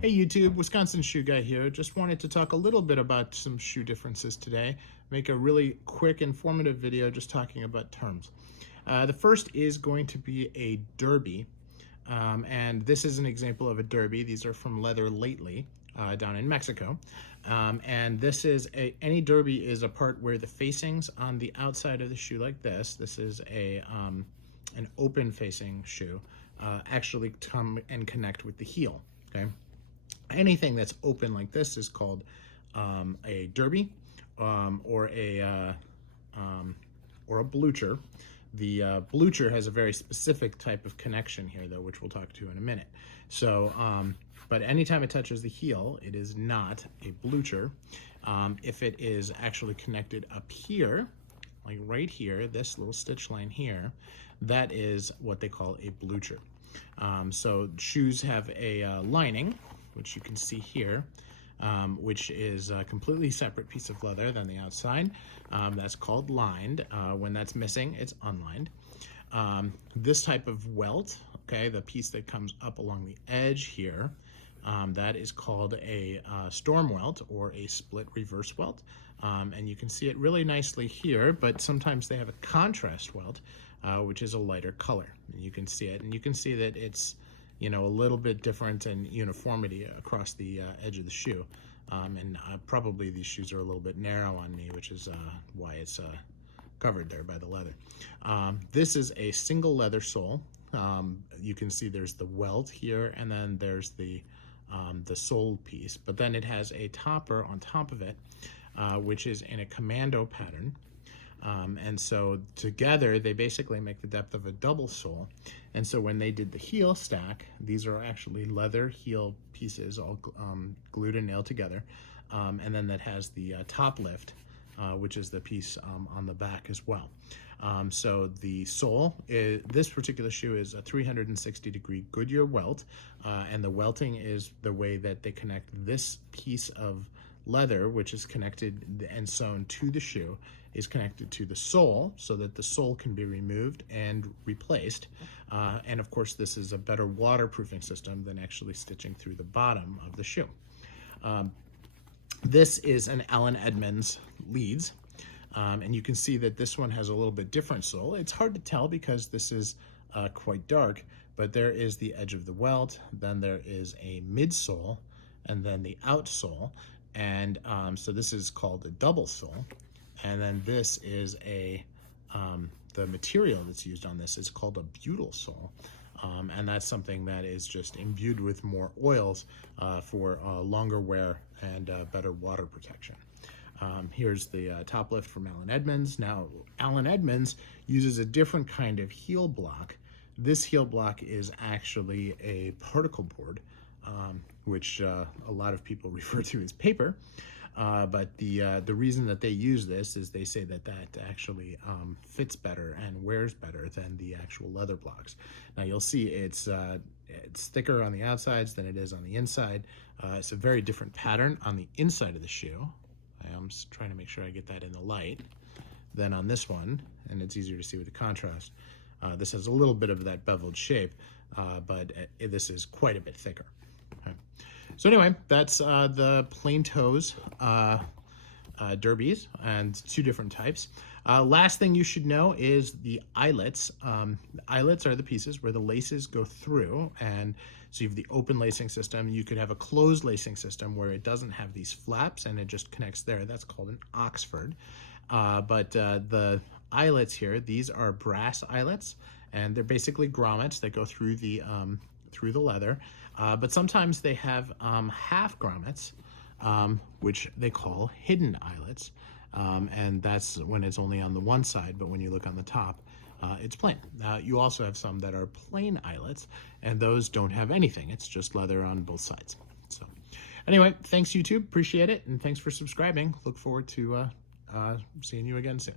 Hey YouTube, Wisconsin Shoe Guy here. Just wanted to talk a little bit about some shoe differences today. Make a really quick, informative video just talking about terms. The first is going to be a derby, and this is an example of a derby. These are from Leather Lately down in Mexico. And this is any derby is a part where the facings on the outside of the shoe like this. This is an open facing shoe, actually come and connect with the heel, okay? Anything that's open like this is called a derby or a blucher. The blucher has a very specific type of connection here, though, which we'll talk to in a minute. So, but anytime it touches the heel, it is not a blucher. If it is actually connected up here, like right here, this little stitch line here, that is what they call a blucher. So shoes have a lining, which you can see here, which is a completely separate piece of leather than the outside. That's called lined. When that's missing, it's unlined. This type of welt, okay, the piece that comes up along the edge here, that is called a storm welt or a split reverse welt. And you can see it really nicely here, but sometimes they have a contrast welt, which is a lighter color. And you can see it, and you can see that it's, you know, a little bit different in uniformity across the edge of the shoe. And probably these shoes are a little bit narrow on me, which is why it's covered there by the leather. This is a single leather sole. You can see there's the welt here, and then there's the sole piece, but then it has a topper on top of it, which is in a commando pattern. And so together they basically make the depth of a double sole. And so when they did the heel stack, these are actually leather heel pieces all glued and nailed together. And then that has the top lift, which is the piece on the back as well. So the sole, this particular shoe is a 360-degree Goodyear welt, and the welting is the way that they connect this piece of leather, which is connected and sewn to the shoe, is connected to the sole so that the sole can be removed and replaced. And of course, this is a better waterproofing system than actually stitching through the bottom of the shoe. This is an Allen Edmonds Leeds. And you can see that this one has a little bit different sole. It's hard to tell because this is quite dark, but there is the edge of the welt, then there is a midsole, and then the outsole. And so this is called a double sole. And then this is the material that's used on this is called a butyl sole. And that's something that is just imbued with more oils for longer wear and better water protection. Here's the top lift from Allen Edmonds. Now, Allen Edmonds uses a different kind of heel block. This heel block is actually a particle board, which a lot of people refer to as paper. But the reason that they use this is they say that actually fits better and wears better than the actual leather blocks. Now you'll see it's thicker on the outsides than it is on the inside. It's a very different pattern on the inside of the shoe. I'm just trying to make sure I get that in the light than on this one, and it's easier to see with the contrast. This has a little bit of that beveled shape, but this is quite a bit thicker. Okay. So anyway, that's the plain toes derbies, and two different types. Last thing you should know is the eyelets. The eyelets are the pieces where the laces go through, and so you have the open lacing system. You could have a closed lacing system where it doesn't have these flaps and it just connects there. That's called an Oxford. But the eyelets here, these are brass eyelets, and they're basically grommets that go through the leather. But sometimes they have half grommets, which they call hidden eyelets. And that's when it's only on the one side, but when you look on the top, it's plain. You also have some that are plain eyelets, and those don't have anything. It's just leather on both sides. So anyway, thanks YouTube, appreciate it, and thanks for subscribing. Look forward to seeing you again soon.